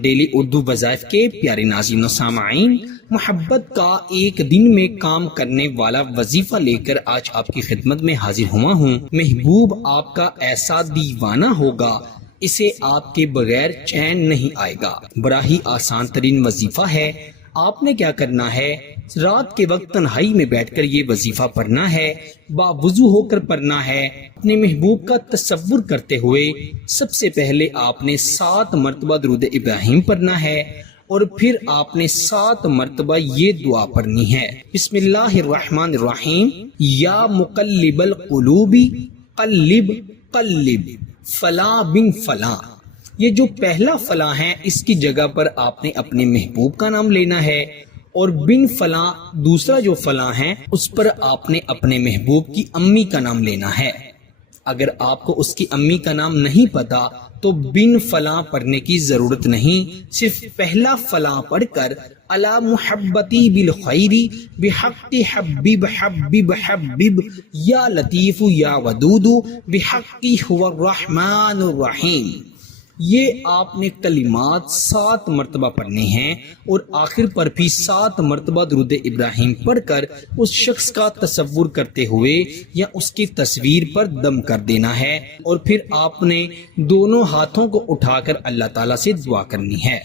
Daily Urdu وظائف کے پیارے ناظرین و سامعین، محبت کا ایک دن میں کام کرنے والا وظیفہ لے کر آج آپ کی خدمت میں حاضر ہوا ہوں۔ محبوب آپ کا ایسا دیوانہ ہوگا، اسے آپ کے بغیر چین نہیں آئے گا۔ بڑا ہی آسان ترین وظیفہ ہے۔ آپ نے کیا کرنا ہے، رات کے وقت تنہائی میں بیٹھ کر یہ وظیفہ پڑھنا ہے، باوضو ہو کر پڑھنا ہے۔ اپنے محبوب کا تصور کرتے ہوئے سب سے پہلے آپ نے 7 مرتبہ درود ابراہیم پڑھنا ہے، اور پھر آپ نے 7 مرتبہ یہ دعا پڑھنی ہے، بسم اللہ الرحمن الرحیم، یا مقلب القلوب قلب قلب فلاں بن فلاں۔ یہ جو پہلا فلاں ہے، اس کی جگہ پر آپ نے اپنے محبوب کا نام لینا ہے، اور بن فلاں دوسرا جو فلاں ہے اس پر آپ نے اپنے محبوب کی امی کا نام لینا ہے۔ اگر آپ کو اس کی امی کا نام نہیں پتا تو بن فلاں پڑھنے کی ضرورت نہیں، صرف پہلا فلاں پڑھ کر الا محبتی بالخیر بحق حبیب حبیب حبیب یا لطیف یا ودود بحق هو الرحمن الرحیم، یہ آپ نے کلمات 7 مرتبہ پڑھنے ہیں، اور آخر پر بھی 7 مرتبہ درود ابراہیم پڑھ کر اس شخص کا تصور کرتے ہوئے یا اس کی تصویر پر دم کر دینا ہے، اور پھر آپ نے دونوں ہاتھوں کو اٹھا کر اللہ تعالیٰ سے دعا کرنی ہے۔